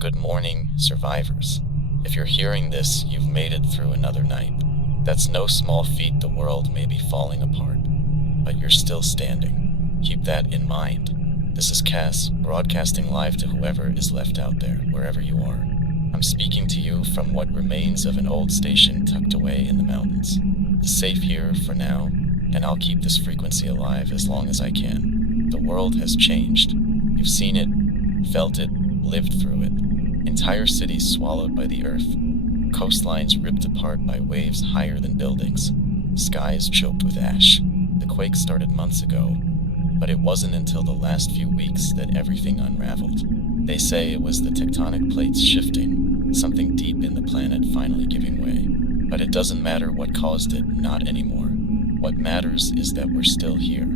Good morning, survivors. If you're hearing this, you've made it through another night. That's no small feat. The world may be falling apart, but you're still standing. Keep that in mind. This is Cass, broadcasting live to whoever is left out there, wherever you are. I'm speaking to you from what remains of an old station tucked away in the mountains. It's safe here for now, and I'll keep this frequency alive as long as I can. The world has changed. You've seen it, felt it, lived through it. Entire cities swallowed by the earth, coastlines ripped apart by waves higher than buildings, skies choked with ash. The quake started months ago, but it wasn't until the last few weeks that everything unraveled. They say it was the tectonic plates shifting, something deep in the planet finally giving way. But it doesn't matter what caused it, not anymore. What matters is that we're still here.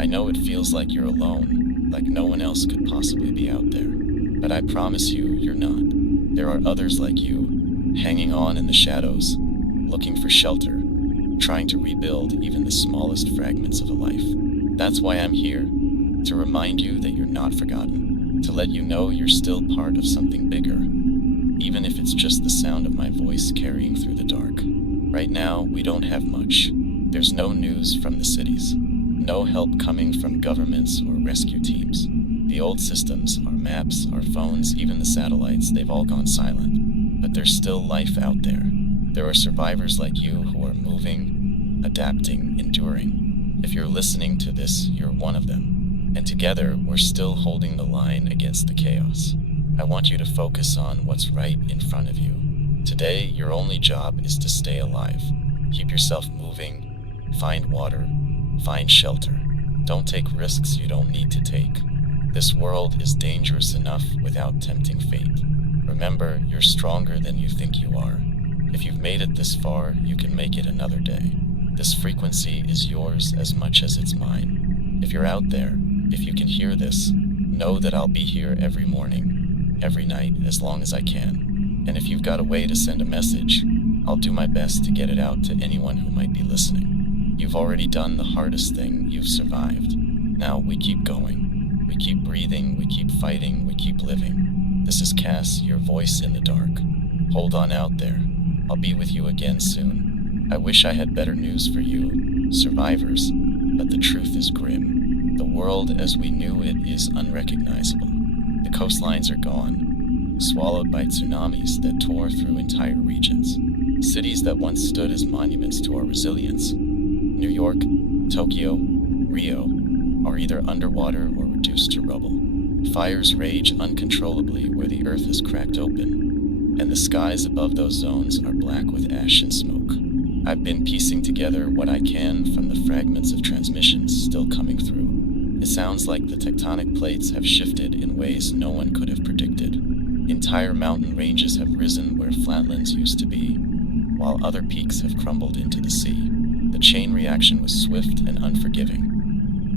I know it feels like you're alone, like no one else could possibly be out there. But I promise you, you're not. There are others like you, hanging on in the shadows, looking for shelter, trying to rebuild even the smallest fragments of a life. That's why I'm here, to remind you that you're not forgotten, to let you know you're still part of something bigger, even if it's just the sound of my voice carrying through the dark. Right now, we don't have much. There's no news from the cities, no help coming from governments or rescue teams. The old systems, our maps, our phones, even the satellites, they've all gone silent. But there's still life out there. There are survivors like you who are moving, adapting, enduring. If you're listening to this, you're one of them. And together, we're still holding the line against the chaos. I want you to focus on what's right in front of you. Today, your only job is to stay alive. Keep yourself moving, find water, find shelter. Don't take risks you don't need to take. This world is dangerous enough without tempting fate. Remember, you're stronger than you think you are. If you've made it this far, you can make it another day. This frequency is yours as much as it's mine. If you're out there, if you can hear this, know that I'll be here every morning, every night, as long as I can. And if you've got a way to send a message, I'll do my best to get it out to anyone who might be listening. You've already done the hardest thing. You've survived. Now we keep going. We keep breathing, we keep fighting, we keep living. This is Cass, your voice in the dark. Hold on out there. I'll be with you again soon. I wish I had better news for you, survivors, but the truth is grim. The world as we knew it is unrecognizable. The coastlines are gone, swallowed by tsunamis that tore through entire regions. Cities that once stood as monuments to our resilience, New York, Tokyo, Rio, are either underwater or reduced to rubble. Fires rage uncontrollably where the earth is cracked open, and the skies above those zones are black with ash and smoke. I've been piecing together what I can from the fragments of transmissions still coming through. It sounds like the tectonic plates have shifted in ways no one could have predicted. Entire mountain ranges have risen where flatlands used to be, while other peaks have crumbled into the sea. The chain reaction was swift and unforgiving.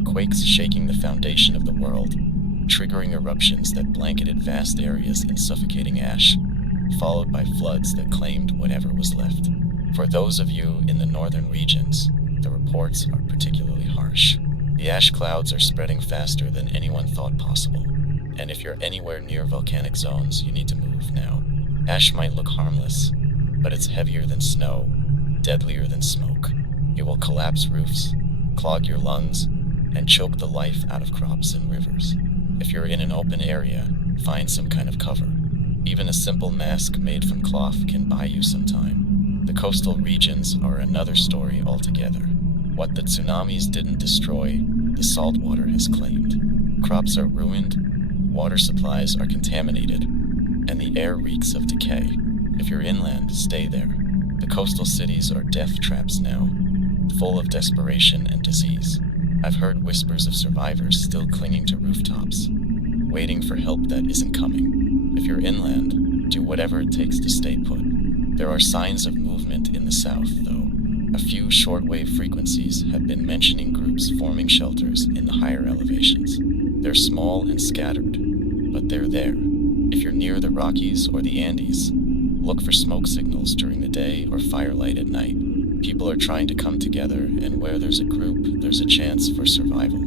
Quakes shaking the foundation of the world, triggering eruptions that blanketed vast areas in suffocating ash, followed by floods that claimed whatever was left. For those of you in the northern regions, the reports are particularly harsh. The ash clouds are spreading faster than anyone thought possible, and if you're anywhere near volcanic zones, you need to move now. Ash might look harmless, but it's heavier than snow, deadlier than smoke. It will collapse roofs, clog your lungs, and choke the life out of crops and rivers. If you're in an open area, find some kind of cover. Even a simple mask made from cloth can buy you some time. The coastal regions are another story altogether. What the tsunamis didn't destroy, the salt water has claimed. Crops are ruined, water supplies are contaminated, and the air reeks of decay. If you're inland, stay there. The coastal cities are death traps now, full of desperation and disease. I've heard whispers of survivors still clinging to rooftops, waiting for help that isn't coming. If you're inland, do whatever it takes to stay put. There are signs of movement in the south, though. A few shortwave frequencies have been mentioning groups forming shelters in the higher elevations. They're small and scattered, but they're there. If you're near the Rockies or the Andes, look for smoke signals during the day or firelight at night. People are trying to come together, and where there's a group, there's a chance for survival.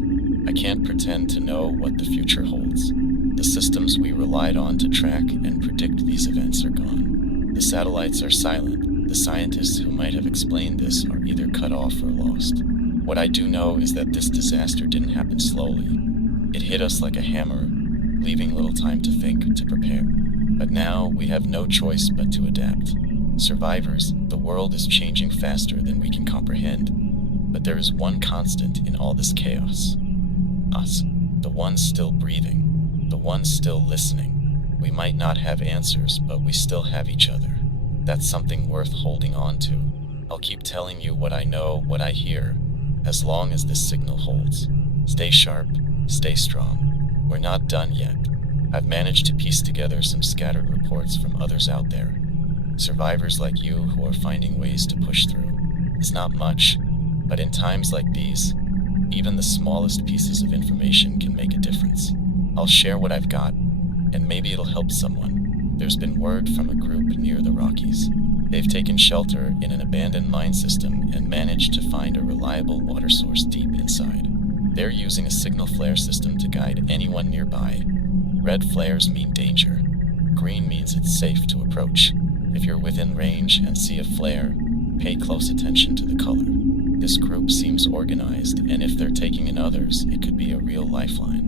I can't pretend to know what the future holds. The systems we relied on to track and predict these events are gone. The satellites are silent. The scientists who might have explained this are either cut off or lost. What I do know is that this disaster didn't happen slowly. It hit us like a hammer, leaving little time to think, to prepare. But now we have no choice but to adapt. Survivors, the world is changing faster than we can comprehend. But there is one constant in all this chaos. Us, the ones still breathing, the ones still listening. We might not have answers, but we still have each other. That's something worth holding on to. I'll keep telling you what I know, what I hear, as long as this signal holds. Stay sharp, stay strong. We're not done yet. I've managed to piece together some scattered reports from others out there. Survivors like you who are finding ways to push through. It's not much, but in times like these, even the smallest pieces of information can make a difference. I'll share what I've got, and maybe it'll help someone. There's been word from a group near the Rockies. They've taken shelter in an abandoned mine system and managed to find a reliable water source deep inside. They're using a signal flare system to guide anyone nearby. Red flares mean danger. Green means it's safe to approach. If you're within range and see a flare, pay close attention to the color. This group seems organized, and if they're taking in others, it could be a real lifeline.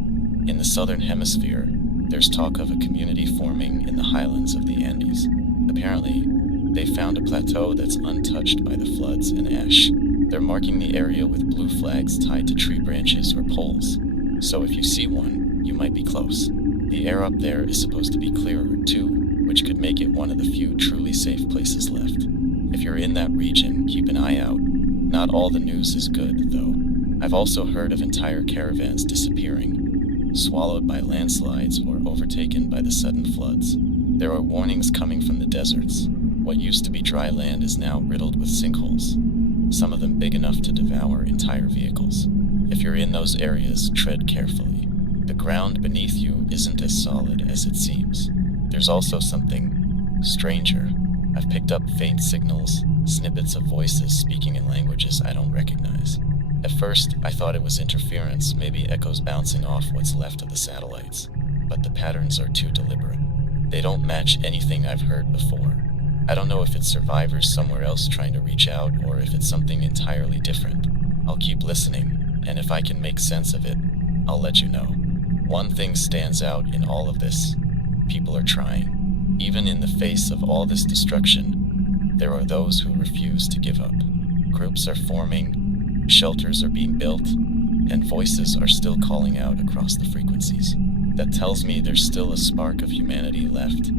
In the southern hemisphere, there's talk of a community forming in the highlands of the Andes. Apparently, they found a plateau that's untouched by the floods and ash. They're marking the area with blue flags tied to tree branches or poles. So if you see one, you might be close. The air up there is supposed to be clearer too, which could make it one of the few truly safe places left. If you're in that region, keep an eye out. Not all the news is good, though. I've also heard of entire caravans disappearing, swallowed by landslides or overtaken by the sudden floods. There are warnings coming from the deserts. What used to be dry land is now riddled with sinkholes, some of them big enough to devour entire vehicles. If you're in those areas, tread carefully. The ground beneath you isn't as solid as it seems. There's also something stranger. I've picked up faint signals, snippets of voices speaking in languages I don't recognize. At first, I thought it was interference, maybe echoes bouncing off what's left of the satellites. But the patterns are too deliberate. They don't match anything I've heard before. I don't know if it's survivors somewhere else trying to reach out, or if it's something entirely different. I'll keep listening, and if I can make sense of it, I'll let you know. One thing stands out in all of this. People are trying. Even in the face of all this destruction, there are those who refuse to give up. Groups are forming, shelters are being built, and voices are still calling out across the frequencies. That tells me there's still a spark of humanity left,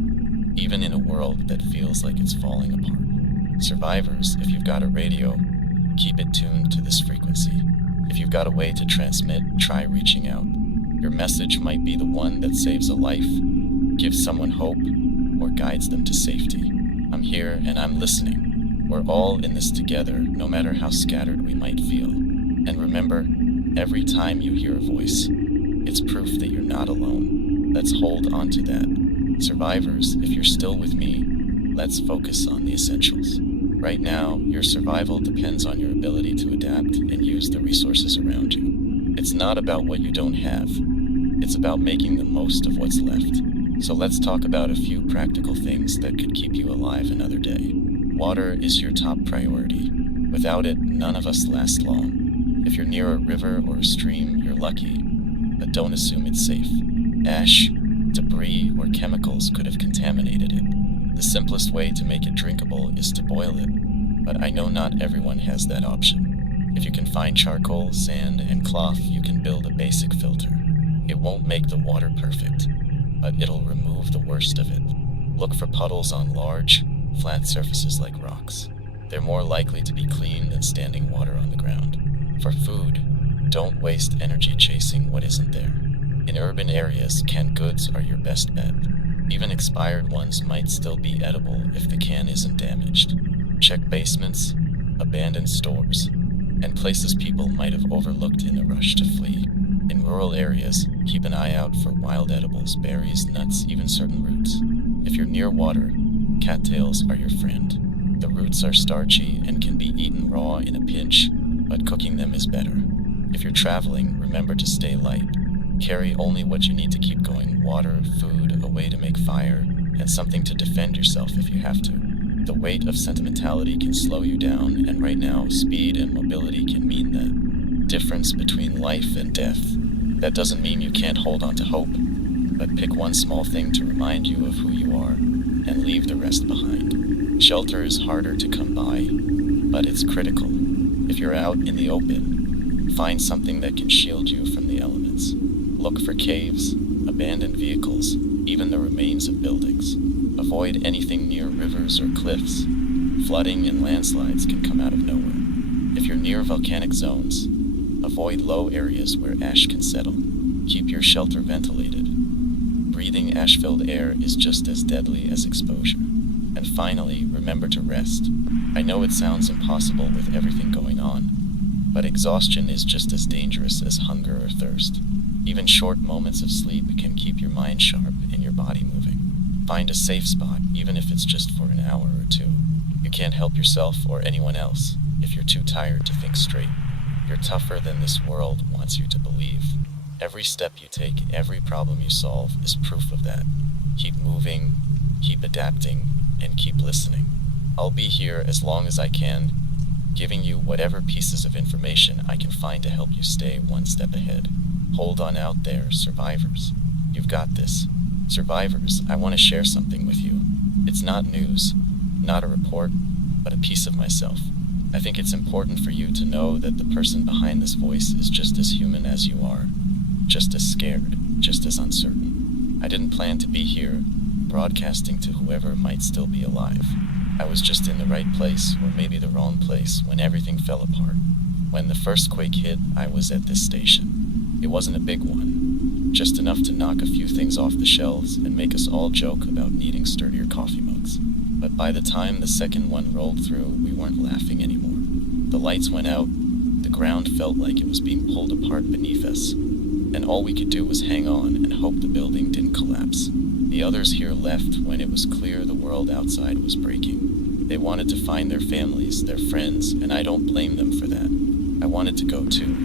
even in a world that feels like it's falling apart. Survivors, if you've got a radio, keep it tuned to this frequency. If you've got a way to transmit, try reaching out. Your message might be the one that saves a life, gives someone hope, or guides them to safety. I'm here and I'm listening. We're all in this together, no matter how scattered we might feel. And remember, every time you hear a voice, it's proof that you're not alone. Let's hold on to that. Survivors, if you're still with me, let's focus on the essentials. Right now, your survival depends on your ability to adapt and use the resources around you. It's not about what you don't have. It's about making the most of what's left. So let's talk about a few practical things that could keep you alive another day. Water is your top priority. Without it, none of us last long. If you're near a river or a stream, you're lucky, but don't assume it's safe. Ash, debris, or chemicals could have contaminated it. The simplest way to make it drinkable is to boil it, but I know not everyone has that option. If you can find charcoal, sand, and cloth, you can build a basic filter. It won't make the water perfect, but it'll remove the worst of it. Look for puddles on large, flat surfaces like rocks. They're more likely to be clean than standing water on the ground. For food, don't waste energy chasing what isn't there. In urban areas, canned goods are your best bet. Even expired ones might still be edible if the can isn't damaged. Check basements, abandoned stores, and places people might have overlooked in the rush to flee. In rural areas, keep an eye out for wild edibles, berries, nuts, even certain roots. If you're near water, cattails are your friend. The roots are starchy and can be eaten raw in a pinch, but cooking them is better. If you're traveling, remember to stay light. Carry only what you need to keep going: water, food, a way to make fire, and something to defend yourself if you have to. The weight of sentimentality can slow you down, and right now, speed and mobility can mean the difference between life and death. That doesn't mean you can't hold on to hope, but pick one small thing to remind you of who you are, and leave the rest behind. Shelter is harder to come by, but it's critical. If you're out in the open, find something that can shield you from the elements. Look for caves, abandoned vehicles, even the remains of buildings. Avoid anything near rivers or cliffs. Flooding and landslides can come out of nowhere. If you're near volcanic zones, avoid low areas where ash can settle. Keep your shelter ventilated. Breathing ash-filled air is just as deadly as exposure. And finally, remember to rest. I know it sounds impossible with everything going on, but exhaustion is just as dangerous as hunger or thirst. Even short moments of sleep can keep your mind sharp and your body moving. Find a safe spot, even if it's just for an hour or two. You can't help yourself or anyone else if you're too tired to think straight. You're tougher than this world wants you to believe. Every step you take, every problem you solve is proof of that. Keep moving, keep adapting, and keep listening. I'll be here as long as I can, giving you whatever pieces of information I can find to help you stay one step ahead. Hold on out there, survivors. You've got this. Survivors, I want to share something with you. It's not news, not a report, but a piece of myself. I think it's important for you to know that the person behind this voice is just as human as you are, just as scared, just as uncertain. I didn't plan to be here, broadcasting to whoever might still be alive. I was just in the right place, or maybe the wrong place, when everything fell apart. When the first quake hit, I was at this station. It wasn't a big one, just enough to knock a few things off the shelves and make us all joke about needing sturdier coffee mugs. But by the time the second one rolled through, we weren't laughing anymore. The lights went out, the ground felt like it was being pulled apart beneath us, and all we could do was hang on and hope the building didn't collapse. The others here left when it was clear the world outside was breaking. They wanted to find their families, their friends, and I don't blame them for that. I wanted to go too,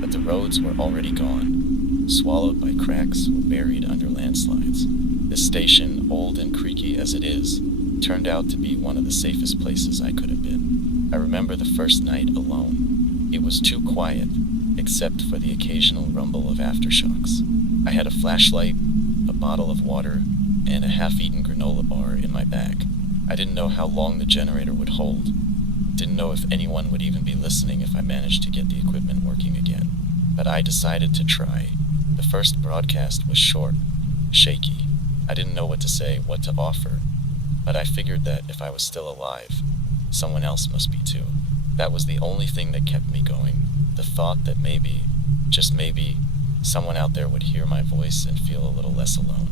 but the roads were already gone, swallowed by cracks or buried under landslides. This station, old and creaky as it is, turned out to be one of the safest places I could have been. I remember the first night alone. It was too quiet, except for the occasional rumble of aftershocks. I had a flashlight, a bottle of water, and a half-eaten granola bar in my bag. I didn't know how long the generator would hold. Didn't know if anyone would even be listening if I managed to get the equipment working again. But I decided to try. The first broadcast was short, shaky. I didn't know what to say, what to offer, but I figured that if I was still alive, someone else must be too. That was the only thing that kept me going. The thought that maybe, just maybe, someone out there would hear my voice and feel a little less alone.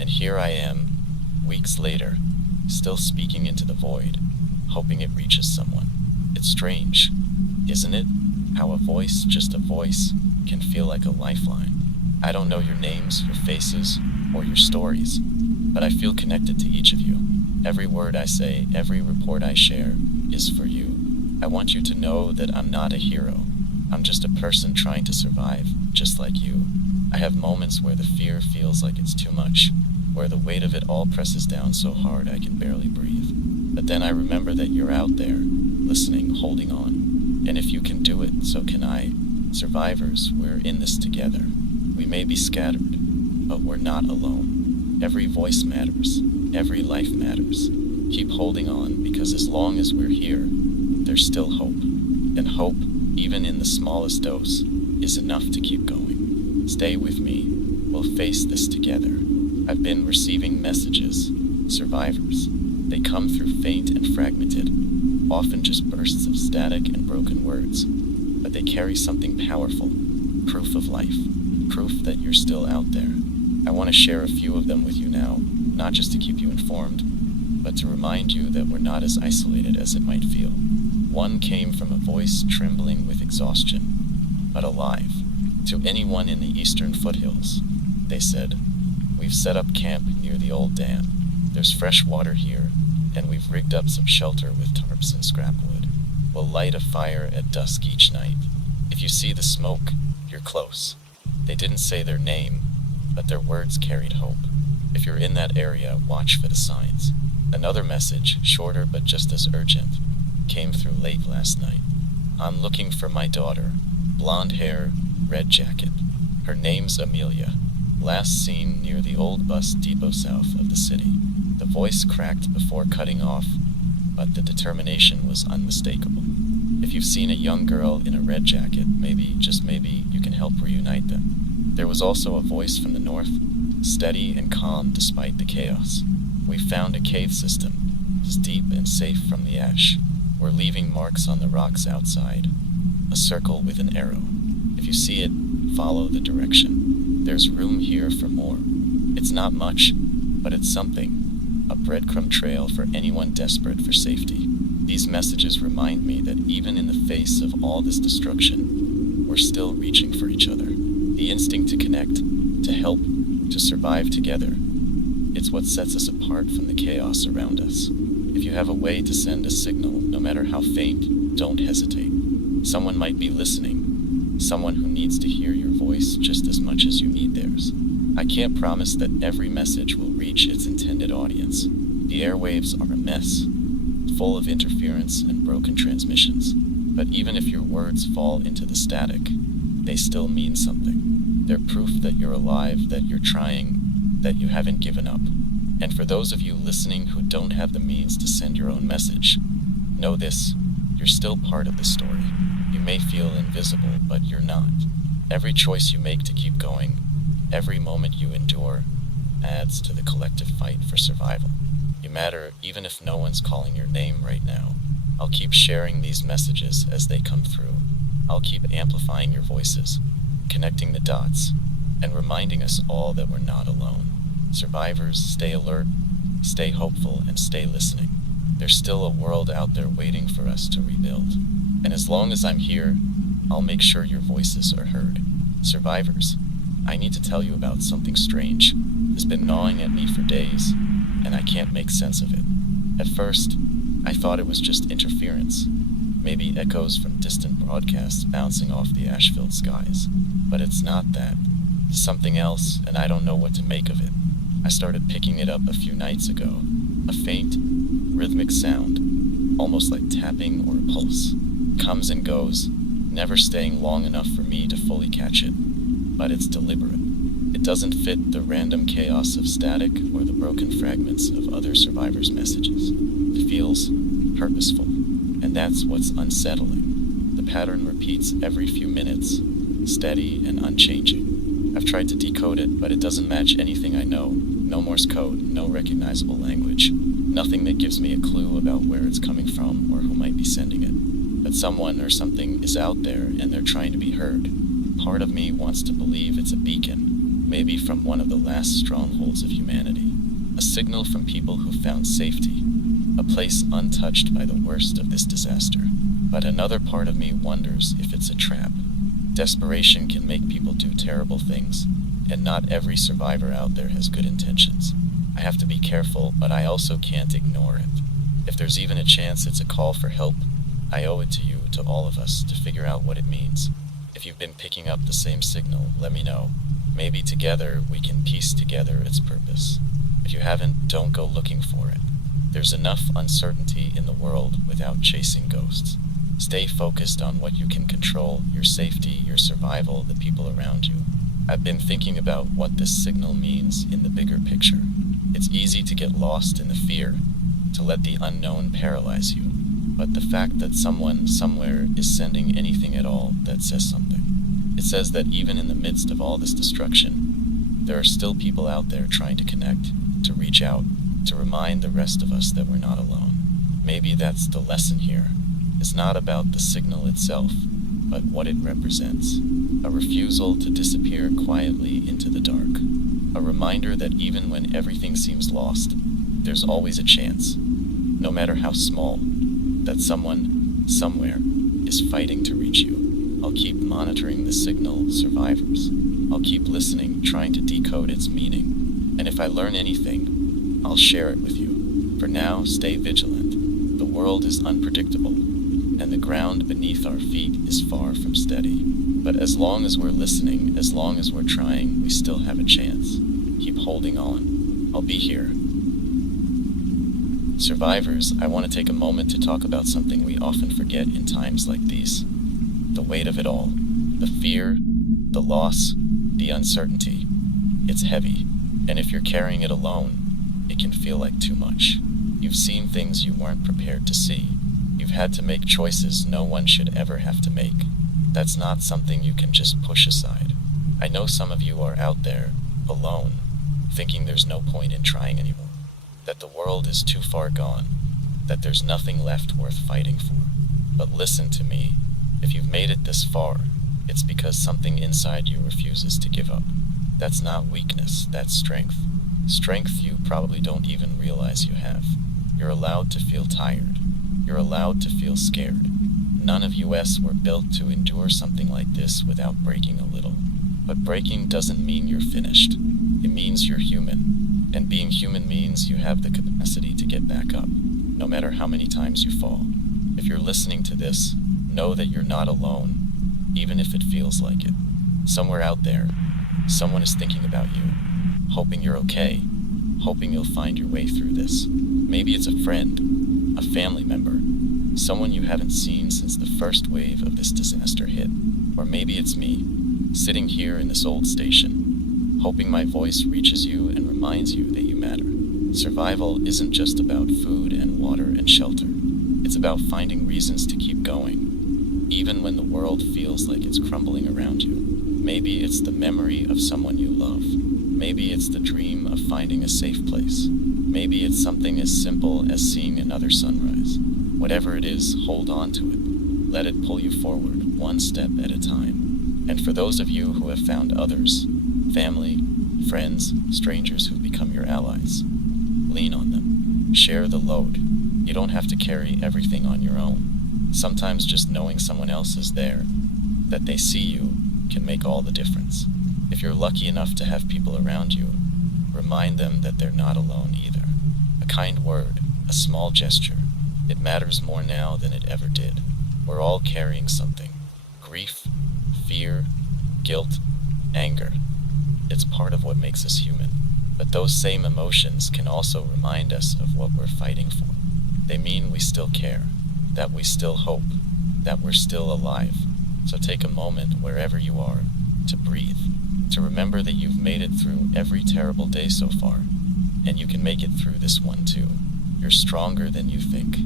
And here I am, weeks later, still speaking into the void, hoping it reaches someone. It's strange, isn't it? How a voice, just a voice, can feel like a lifeline. I don't know your names, your faces, or your stories, but I feel connected to each of you. Every word I say, every report I share, is for you. I want you to know that I'm not a hero. I'm just a person trying to survive, just like you. I have moments where the fear feels like it's too much, where the weight of it all presses down so hard I can barely breathe. But then I remember that you're out there, listening, holding on. And if you can do it, so can I. Survivors, we're in this together. We may be scattered, but we're not alone. Every voice matters. Every life matters. Keep holding on, because as long as we're here, there's still hope. And hope, even in the smallest dose, is enough to keep going. Stay with me. We'll face this together. I've been receiving messages. Survivors. They come through faint and fragmented, often just bursts of static and broken words. But they carry something powerful. Proof of life. Proof that you're still out there. I want to share a few of them with you now, not just to keep you informed, but to remind you that we're not as isolated as it might feel. One came from a voice trembling with exhaustion, but alive. To anyone in the eastern foothills, they said, "We've set up camp near the old dam. There's fresh water here, and we've rigged up some shelter with tarps and scrap wood. We'll light a fire at dusk each night. If you see the smoke, you're close. They didn't say their name, but their words carried hope. If you're in that area, watch for the signs. Another message, shorter but just as urgent, came through late last night. I'm looking for my daughter. Blonde hair, red jacket. Her name's Amelia. Last seen near the old bus depot south of the city. The voice cracked before cutting off, but the determination was unmistakable. If you've seen a young girl in a red jacket, maybe, just maybe, you can help reunite them. There was also a voice from the north, steady and calm despite the chaos. We found a cave system. It's deep and safe from the ash. We're leaving marks on the rocks outside. A circle with an arrow. If you see it, follow the direction. There's room here for more. It's not much, but it's something. A breadcrumb trail for anyone desperate for safety. These messages remind me that even in the face of all this destruction, we're still reaching for each other. The instinct to connect, to help, to survive together. It's what sets us apart from the chaos around us. If you have a way to send a signal, no matter how faint, don't hesitate. Someone might be listening. Someone who needs to hear your voice just as much as you need theirs. I can't promise that every message will reach its intended audience. The airwaves are a mess, full of interference and broken transmissions. But even if your words fall into the static, they still mean something. They're proof that you're alive, that you're trying, that you haven't given up. And for those of you listening who don't have the means to send your own message, know this, you're still part of the story. You may feel invisible, but you're not. Every choice you make to keep going, every moment you endure, adds to the collective fight for survival. You matter even if no one's calling your name right now. I'll keep sharing these messages as they come through. I'll keep amplifying your voices, connecting the dots, and reminding us all that we're not alone. Survivors, stay alert, stay hopeful, and stay listening. There's still a world out there waiting for us to rebuild. And as long as I'm here, I'll make sure your voices are heard. Survivors, I need to tell you about something strange. It's been gnawing at me for days, and I can't make sense of it. At first, I thought it was just interference, maybe echoes from distant broadcasts bouncing off the ash-filled skies. But it's not that. It's something else, and I don't know what to make of it. I started picking it up a few nights ago. A faint, rhythmic sound, almost like tapping or a pulse. Comes and goes, never staying long enough for me to fully catch it. But it's deliberate. It doesn't fit the random chaos of static or the broken fragments of other survivors' messages. It feels purposeful, and that's what's unsettling. The pattern repeats every few minutes, steady and unchanging. I've tried to decode it, but it doesn't match anything I know. No Morse code, no recognizable language. Nothing that gives me a clue about where it's coming from or who might be sending it. But someone or something is out there and they're trying to be heard. Part of me wants to believe it's a beacon, maybe from one of the last strongholds of humanity. A signal from people who found safety, a place untouched by the worst of this disaster. But another part of me wonders if it's a trap. Desperation can make people do terrible things, and not every survivor out there has good intentions. I have to be careful, but I also can't ignore it. If there's even a chance it's a call for help, I owe it to you, to all of us, to figure out what it means. If you've been picking up the same signal, let me know. Maybe together we can piece together its purpose. If you haven't, don't go looking for it. There's enough uncertainty in the world without chasing ghosts. Stay focused on what you can control, your safety, your survival, the people around you. I've been thinking about what this signal means in the bigger picture. It's easy to get lost in the fear, to let the unknown paralyze you. But the fact that someone, somewhere, is sending anything at all, that says something. It says that even in the midst of all this destruction, there are still people out there trying to connect, to reach out, to remind the rest of us that we're not alone. Maybe that's the lesson here. It's not about the signal itself, but what it represents. A refusal to disappear quietly into the dark. A reminder that even when everything seems lost, there's always a chance, no matter how small, that someone, somewhere, is fighting to reach you. I'll keep monitoring the signal, survivors. I'll keep listening, trying to decode its meaning. And if I learn anything, I'll share it with you. For now, stay vigilant. The world is unpredictable, and the ground beneath our feet is far from steady. But as long as we're listening, as long as we're trying, we still have a chance. Keep holding on. I'll be here. Survivors, I want to take a moment to talk about something we often forget in times like these. The weight of it all. The fear, the loss, the uncertainty. It's heavy, and if you're carrying it alone, it can feel like too much. You've seen things you weren't prepared to see. You've had to make choices no one should ever have to make. That's not something you can just push aside. I know some of you are out there, alone, thinking there's no point in trying anymore. That the world is too far gone. That there's nothing left worth fighting for. But listen to me. If you've made it this far, it's because something inside you refuses to give up. That's not weakness, that's strength. Strength you probably don't even realize you have. You're allowed to feel tired. You're allowed to feel scared. None of us were built to endure something like this without breaking a little. But breaking doesn't mean you're finished. It means you're human. And being human means you have the capacity to get back up, no matter how many times you fall. If you're listening to this, know that you're not alone, even if it feels like it. Somewhere out there, someone is thinking about you, hoping you're okay, hoping you'll find your way through this. Maybe it's a friend, a family member, someone you haven't seen since the first wave of this disaster hit. Or maybe it's me, sitting here in this old station, hoping my voice reaches you and reminds you that you matter. Survival isn't just about food and water and shelter. It's about finding reasons to keep going, even when the world feels like it's crumbling around you. Maybe it's the memory of someone you love. Maybe it's the dream of finding a safe place. Maybe it's something as simple as seeing another sunrise. Whatever it is, hold on to it. Let it pull you forward, one step at a time. And for those of you who have found others, family, friends, strangers who've become your allies, lean on them. Share the load. You don't have to carry everything on your own. Sometimes just knowing someone else is there, that they see you, can make all the difference. If you're lucky enough to have people around you, remind them that they're not alone either. A kind word, a small gesture, it matters more now than it ever did. We're all carrying something. Grief, fear, guilt, anger. It's part of what makes us human. But those same emotions can also remind us of what we're fighting for. They mean we still care, that we still hope, that we're still alive. So take a moment wherever you are to breathe, to remember that you've made it through every terrible day so far, and you can make it through this one too. You're stronger than you think,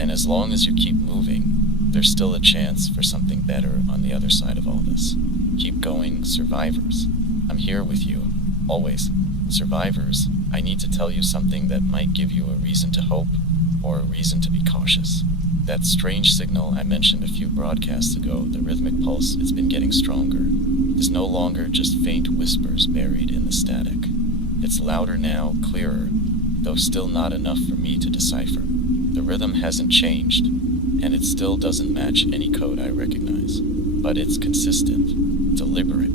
and as long as you keep moving, there's still a chance for something better on the other side of all this. Keep going, survivors. I'm here with you, always. Survivors, I need to tell you something that might give you a reason to hope, or a reason to be cautious. That strange signal I mentioned a few broadcasts ago, the rhythmic pulse, it's been getting stronger. It's no longer just faint whispers buried in the static. It's louder now, clearer, though still not enough for me to decipher. The rhythm hasn't changed, and it still doesn't match any code I recognize. But it's consistent, deliberate,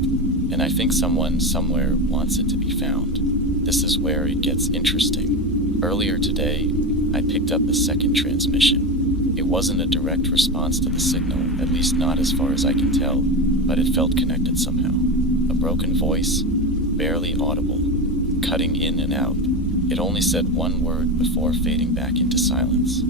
and I think someone somewhere wants it to be found. This is where it gets interesting. Earlier today, I picked up a second transmission. It wasn't a direct response to the signal, at least not as far as I can tell, but it felt connected somehow. A broken voice, barely audible, cutting in and out. It only said one word before fading back into silence.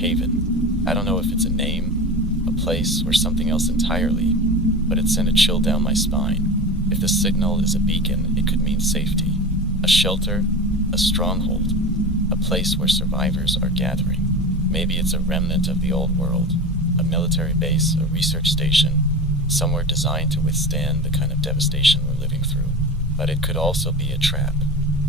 Haven. I don't know if it's a name, a place, or something else entirely, but it sent a chill down my spine. If the signal is a beacon, it could mean safety. A shelter, a stronghold, a place where survivors are gathering. Maybe it's a remnant of the old world, a military base, a research station, somewhere designed to withstand the kind of devastation we're living through. But it could also be a trap.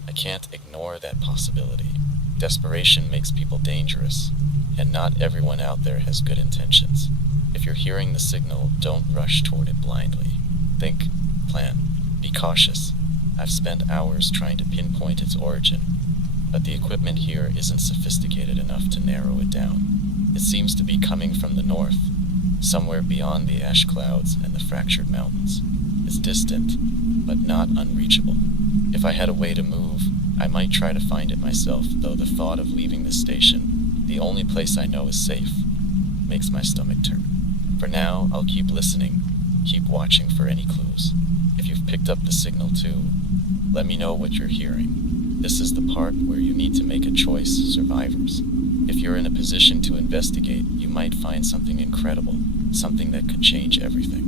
I can't ignore that possibility. Desperation makes people dangerous, and not everyone out there has good intentions. If you're hearing the signal, don't rush toward it blindly. Think, plan, be cautious. I've spent hours trying to pinpoint its origin, but the equipment here isn't sophisticated enough to narrow it down. It seems to be coming from the north, somewhere beyond the ash clouds and the fractured mountains. It's distant, but not unreachable. If I had a way to move, I might try to find it myself, though the thought of leaving this station, the only place I know is safe, makes my stomach turn. For now, I'll keep listening, keep watching for any clues. If you've picked up the signal too, let me know what you're hearing. This is the part where you need to make a choice, survivors. If you're in a position to investigate, you might find something incredible, something that could change everything.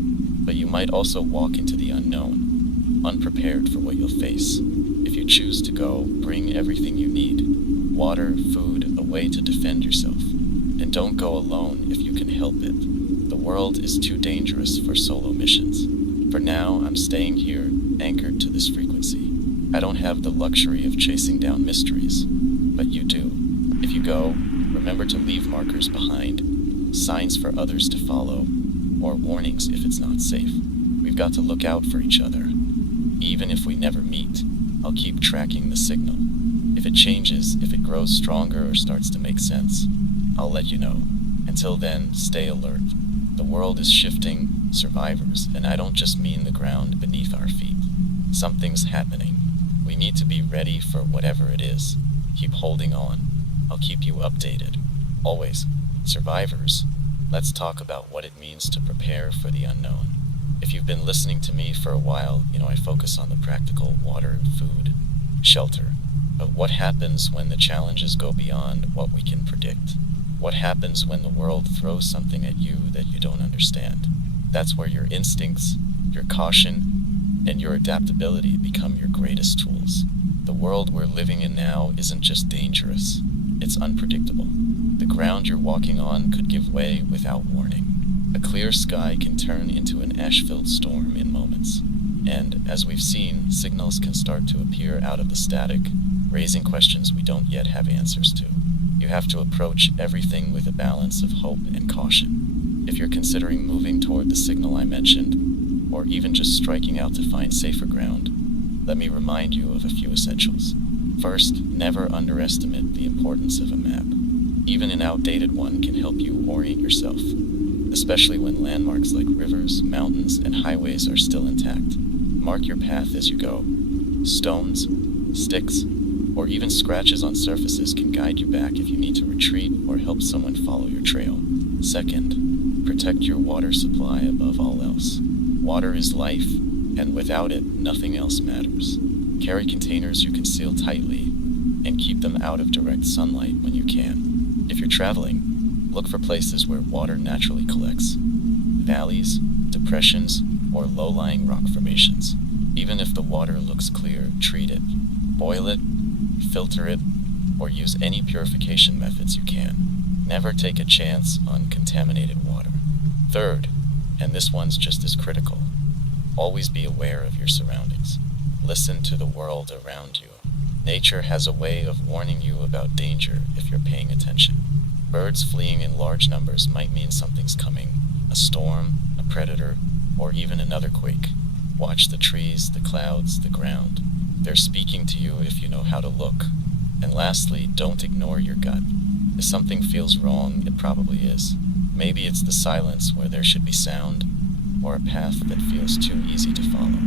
But you might also walk into the unknown, unprepared for what you'll face. If you choose to go, bring everything you need: water, food, a way to defend yourself. And don't go alone if you can help it. The world is too dangerous for solo missions. For now, I'm staying here, anchored to this frequency. I don't have the luxury of chasing down mysteries, but you do. If you go, remember to leave markers behind, signs for others to follow, or warnings if it's not safe. We've got to look out for each other. Even if we never meet, I'll keep tracking the signal. If it changes, if it grows stronger or starts to make sense, I'll let you know. Until then, stay alert. The world is shifting, survivors, and I don't just mean the ground beneath our feet. Something's happening. We need to be ready for whatever it is. Keep holding on. I'll keep you updated. Always, survivors, let's talk about what it means to prepare for the unknown. If you've been listening to me for a while, I focus on the practical: water, food, shelter. But what happens when the challenges go beyond what we can predict? What happens when the world throws something at you that you don't understand? That's where your instincts, your caution, and your adaptability become your greatest tools. The world we're living in now isn't just dangerous, it's unpredictable. The ground you're walking on could give way without warning. A clear sky can turn into an ash-filled storm in moments. And, as we've seen, signals can start to appear out of the static, raising questions we don't yet have answers to. You have to approach everything with a balance of hope and caution. If you're considering moving toward the signal I mentioned, or even just striking out to find safer ground, let me remind you of a few essentials. First, never underestimate the importance of a map. Even an outdated one can help you orient yourself, especially when landmarks like rivers, mountains, and highways are still intact. Mark your path as you go. Stones, sticks, or even scratches on surfaces can guide you back if you need to retreat or help someone follow your trail. Second, protect your water supply above all else. Water is life, and without it, nothing else matters. Carry containers you can seal tightly, and keep them out of direct sunlight when you can. If you're traveling, look for places where water naturally collects: valleys, depressions, or low-lying rock formations. Even if the water looks clear, treat it. Boil it, filter it, or use any purification methods you can. Never take a chance on contaminated water. Third, and this one's just as critical, always be aware of your surroundings. Listen to the world around you. Nature has a way of warning you about danger if you're paying attention. Birds fleeing in large numbers might mean something's coming: a storm, a predator, or even another quake. Watch the trees, the clouds, the ground. They're speaking to you if you know how to look. And lastly, don't ignore your gut. If something feels wrong, it probably is. Maybe it's the silence where there should be sound, or a path that feels too easy to follow.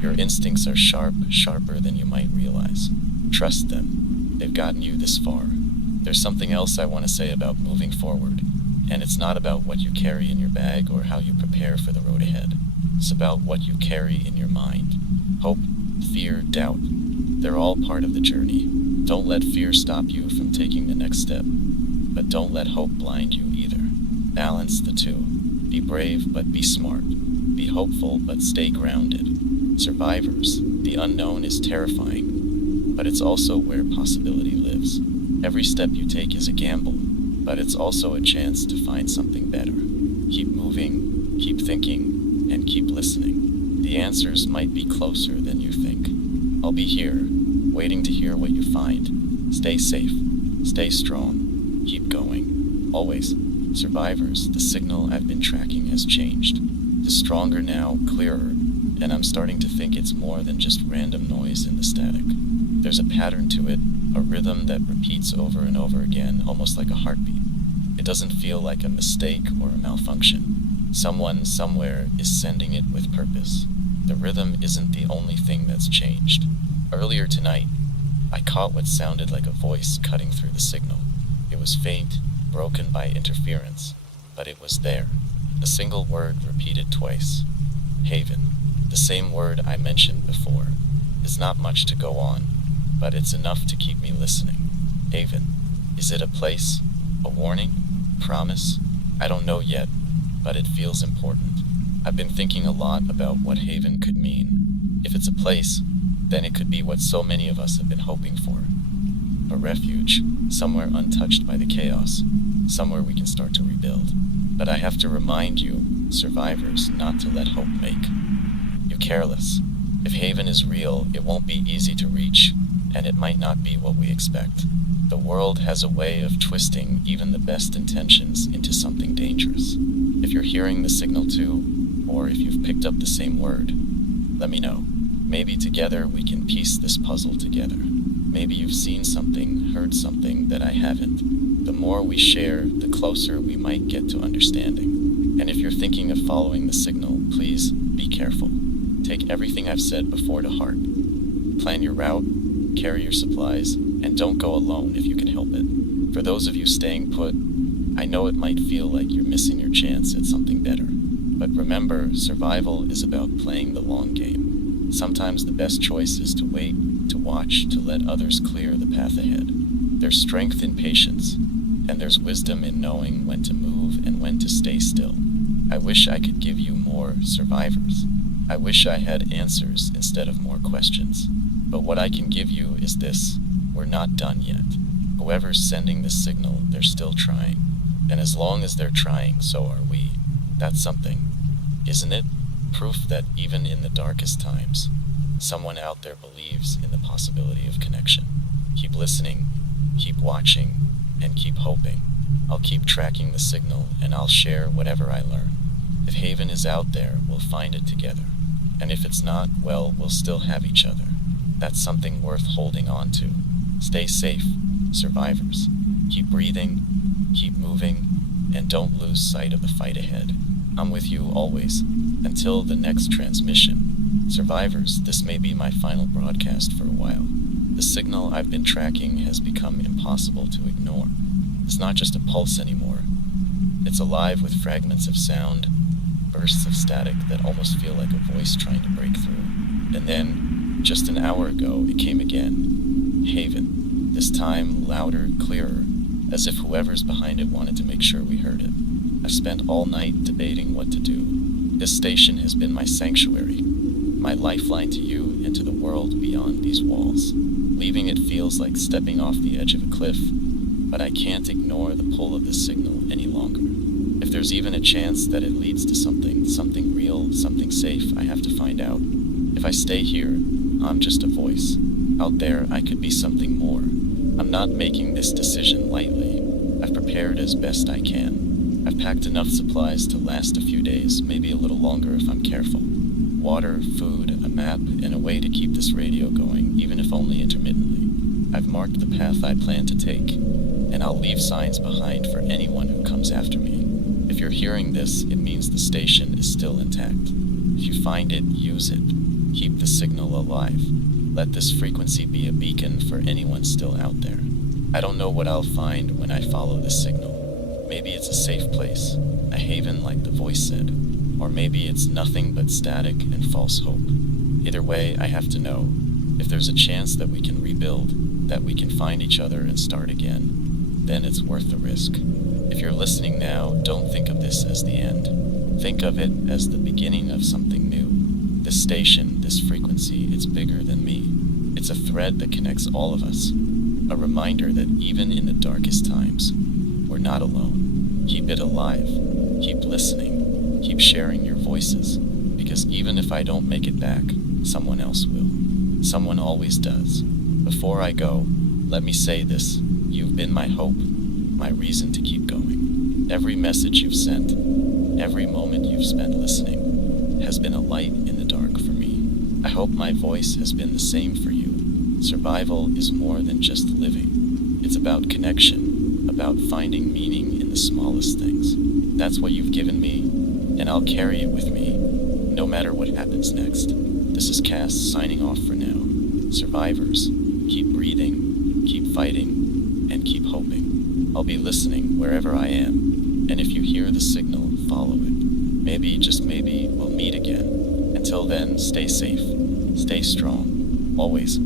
Your instincts are sharp, sharper than you might realize. Trust them. They've gotten you this far. There's something else I want to say about moving forward, and it's not about what you carry in your bag or how you prepare for the road ahead. It's about what you carry in your mind. Hope, fear, doubt. They're all part of the journey. Don't let fear stop you from taking the next step, but don't let hope blind you either. Balance the two. Be brave, but be smart. Be hopeful, but stay grounded. Survivors, the unknown is terrifying, but it's also where possibility lives. Every step you take is a gamble, but it's also a chance to find something better. Keep moving, keep thinking, and keep listening. The answers might be closer than you think. I'll be here, waiting to hear what you find. Stay safe, stay strong, keep going. Always, survivors, the signal I've been tracking has changed. It's stronger now, clearer, and I'm starting to think it's more than just random noise in the static. There's a pattern to it, a rhythm that repeats over and over again, almost like a heartbeat. It doesn't feel like a mistake or a malfunction. Someone, somewhere, is sending it with purpose. The rhythm isn't the only thing that's changed. Earlier tonight, I caught what sounded like a voice cutting through the signal. It was faint, broken by interference, but it was there. A single word repeated twice. Haven, the same word I mentioned before, is not much to go on, but it's enough to keep me listening. Haven, is it a place? A warning? Promise? I don't know yet, but it feels important. I've been thinking a lot about what Haven could mean. If it's a place, then it could be what so many of us have been hoping for. A refuge, somewhere untouched by the chaos, somewhere we can start to rebuild. But I have to remind you, survivors, not to let hope make you careless. If Haven is real, it won't be easy to reach, and it might not be what we expect. The world has a way of twisting even the best intentions into something dangerous. If you're hearing the signal too, or if you've picked up the same word, let me know. Maybe together we can piece this puzzle together. Maybe you've seen something, heard something that I haven't. The more we share, the closer we might get to understanding. And if you're thinking of following the signal, please be careful. Take everything I've said before to heart. Plan your route, carry your supplies, and don't go alone if you can help it. For those of you staying put, I know it might feel like you're missing your chance at something better. But remember, survival is about playing the long game. Sometimes the best choice is to wait, to watch, to let others clear the path ahead. There's strength in patience, and there's wisdom in knowing when to move and when to stay still. I wish I could give you more survivors. I wish I had answers instead of more questions. But what I can give you is this: we're not done yet. Whoever's sending this signal, they're still trying. And as long as they're trying, so are we. That's something, isn't it? Proof that even in the darkest times, someone out there believes in the possibility of connection. Keep listening, keep watching, and keep hoping. I'll keep tracking the signal, and I'll share whatever I learn. If Haven is out there, we'll find it together. And if it's not, well, we'll still have each other. That's something worth holding on to. Stay safe, survivors. Keep breathing, keep moving, and don't lose sight of the fight ahead. I'm with you always, until the next transmission. Survivors, this may be my final broadcast for a while. The signal I've been tracking has become impossible to ignore. It's not just a pulse anymore. It's alive with fragments of sound, bursts of static that almost feel like a voice trying to break through. And then, just an hour ago, it came again. Haven. This time, louder, clearer, as if whoever's behind it wanted to make sure we heard it. I've spent all night debating what to do. This station has been my sanctuary, my lifeline to you and to the world beyond these walls. Leaving it feels like stepping off the edge of a cliff, but I can't ignore the pull of this signal any longer. If there's even a chance that it leads to something real, something safe, I have to find out. If I stay here, I'm just a voice. Out there, I could be something more. I'm not making this decision lightly. I've prepared as best I can. I've packed enough supplies to last a few days, maybe a little longer if I'm careful. Water, food, a map, and a way to keep this radio going, even if only intermittently. I've marked the path I plan to take, and I'll leave signs behind for anyone who comes after me. If you're hearing this, it means the station is still intact. If you find it, use it. Keep the signal alive. Let this frequency be a beacon for anyone still out there. I don't know what I'll find when I follow this signal. Maybe it's a safe place, a haven like the voice said, or maybe it's nothing but static and false hope. Either way, I have to know. If there's a chance that we can rebuild, that we can find each other and start again, then it's worth the risk. If you're listening now, don't think of this as the end. Think of it as the beginning of something new. This station, this frequency, it's bigger than me. It's a thread that connects all of us. A reminder that even in the darkest times, we're not alone. Keep it alive. Keep listening. Keep sharing your voices. Because even if I don't make it back, someone else will. Someone always does. Before I go, let me say this. You've been my hope, my reason to keep going. Every message you've sent, every moment you've spent listening, has been a light in the dark for me. I hope my voice has been the same for you. Survival is more than just living. It's about connection, about finding meaning in the smallest things. That's what you've given me, and I'll carry it with me, no matter what happens next. This is Cass signing off for now. Survivors, keep breathing, keep fighting, and keep hoping. I'll be listening wherever I am, and if you hear the signal, follow it. Maybe, just maybe, we'll meet again. Until then, stay safe, stay strong, always